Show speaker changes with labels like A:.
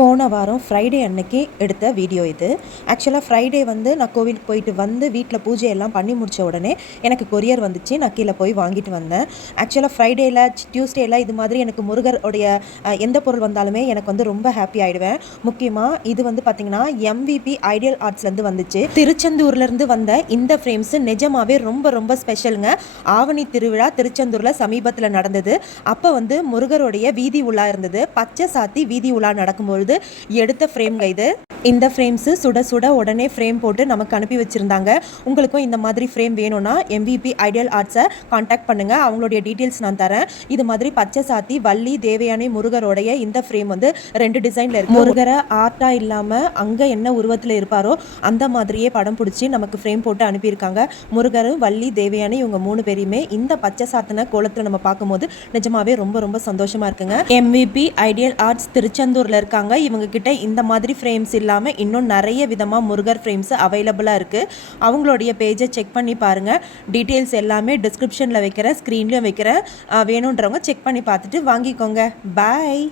A: போன வாரம் ஃப்ரைடே அன்னைக்கு எடுத்த வீடியோ இது. ஆக்சுவலாக ஃப்ரைடே வந்து நான் கோவிலுக்கு போயிட்டு வந்து வீட்டில் பூஜை எல்லாம் பண்ணி முடித்த உடனே எனக்கு கொரியர் வந்துச்சு. நான் கீழே போய் வாங்கிட்டு வந்தேன். ஆக்சுவலாக ஃப்ரைடேயில் டியூஸ்டேயில் இது மாதிரி எனக்கு முருகருடைய எந்த பொருள் வந்தாலுமே எனக்கு வந்து ரொம்ப ஹாப்பி ஆகிடுவேன் முக்கியமாக இது வந்து பார்த்திங்கன்னா எம்விபி ஐடியல் ஆர்ட்ஸ்லேருந்து வந்துச்சு. திருச்செந்தூர்லேருந்து வந்த இந்த ஃப்ரேம்ஸு நிஜமாகவே ரொம்ப ரொம்ப ஸ்பெஷலுங்க ஆவணி திருவிழா திருச்செந்தூரில் சமீபத்தில் நடந்தது. அப்போ வந்து முருகருடைய வீதி உலா இருந்தது. பச்சை சாத்தி வீதி உலா நடக்கும்பொழுது எடுத்த ஃப்ரேம்ங்க இது. இந்த ஃப்ரேம்ஸு சுட சுட உடனே ஃப்ரேம் போட்டு நமக்கு அனுப்பி வச்சுருந்தாங்க. உங்களுக்கும் இந்த மாதிரி ஃப்ரேம் வேணும்னா எம்விபி ஐடியல் ஆர்ட்ஸை காண்டாக்ட் பண்ணுங்கள் அவங்களுடைய டீட்டெயில்ஸ் நான் தரேன். இது மாதிரி பச்சை சாத்தி வள்ளி தேவயானி முருகருடைய இந்த ஃப்ரேம் வந்து ரெண்டு டிசைனில் இருக்கு. முருகரை ஆர்ட்டாக இல்லாமல் அங்கே என்ன உருவத்தில் இருப்பாரோ அந்த மாதிரியே படம் பிடிச்சி நமக்கு ஃப்ரேம் போட்டு அனுப்பியிருக்காங்க. முருகர் வள்ளி தேவயானி இவங்க மூணு பேரையுமே இந்த பச்சை சாத்தின கோலத்தில் நம்ம பார்க்கும்போது நிஜமாவே ரொம்ப ரொம்ப சந்தோஷமா இருக்குங்க. எம்விபி ஐடியல் ஆர்ட்ஸ் திருச்செந்தூர்ல இருக்காங்க. இவங்க இவங்கக்கிட்ட இந்த மாதிரி ஃப்ரேம்ஸ் இல்லாமல் இன்னும் நிறைய விதமாக முருகர் ஃப்ரேம்ஸ் அவைலபிளாக இருக்குது அவங்களுடைய பேஜை செக் பண்ணி பாருங்கள் டீட்டெயில்ஸ் எல்லாமே டிஸ்கிரிப்ஷனில் வைக்கிறேன் ஸ்க்ரீன்லேயும் வைக்கிறேன். வேணுன்றவங்க செக் பண்ணி பார்த்துட்டு வாங்கிக்கோங்க. பாய்